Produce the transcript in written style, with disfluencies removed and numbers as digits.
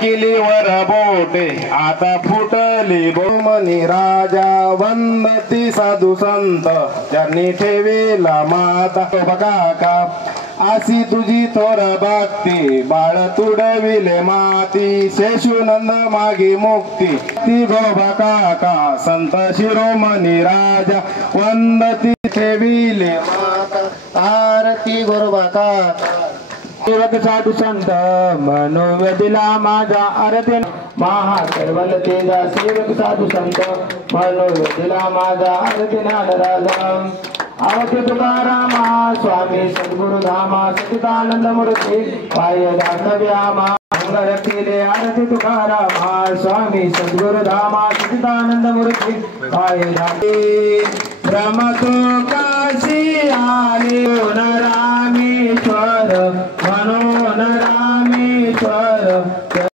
किलीवर बोटे आता फुटली बोमनी राजा वंदती साधू संत ज्यांनी ठेवेला माता काका आसी तुझी थोर भक्ती बाळ तुडविले माती शेषुनंद मागी मुक्ती ती गोबा काका संत शिरोमणी राजा वंदती ठेविले माता आरती गोबा काका सेवक साधू संत मनोव्यदिला माझा आरती महाकैवल्य तेजा सेवक साधू संत मनोव्यदिला माझा आरती ज्ञानराजा आवते तुकारामा स्वामी सद्गुरु धामा सचिदानंद मूर्ती पाय दानव्यामा अंगरतीले आरती तुकारामा स्वामी सद्गुरु धामा सचिदानंद मूर्ती पाय दानवे रमतो काशी आले रामेश्वर मनोन रामेश्वर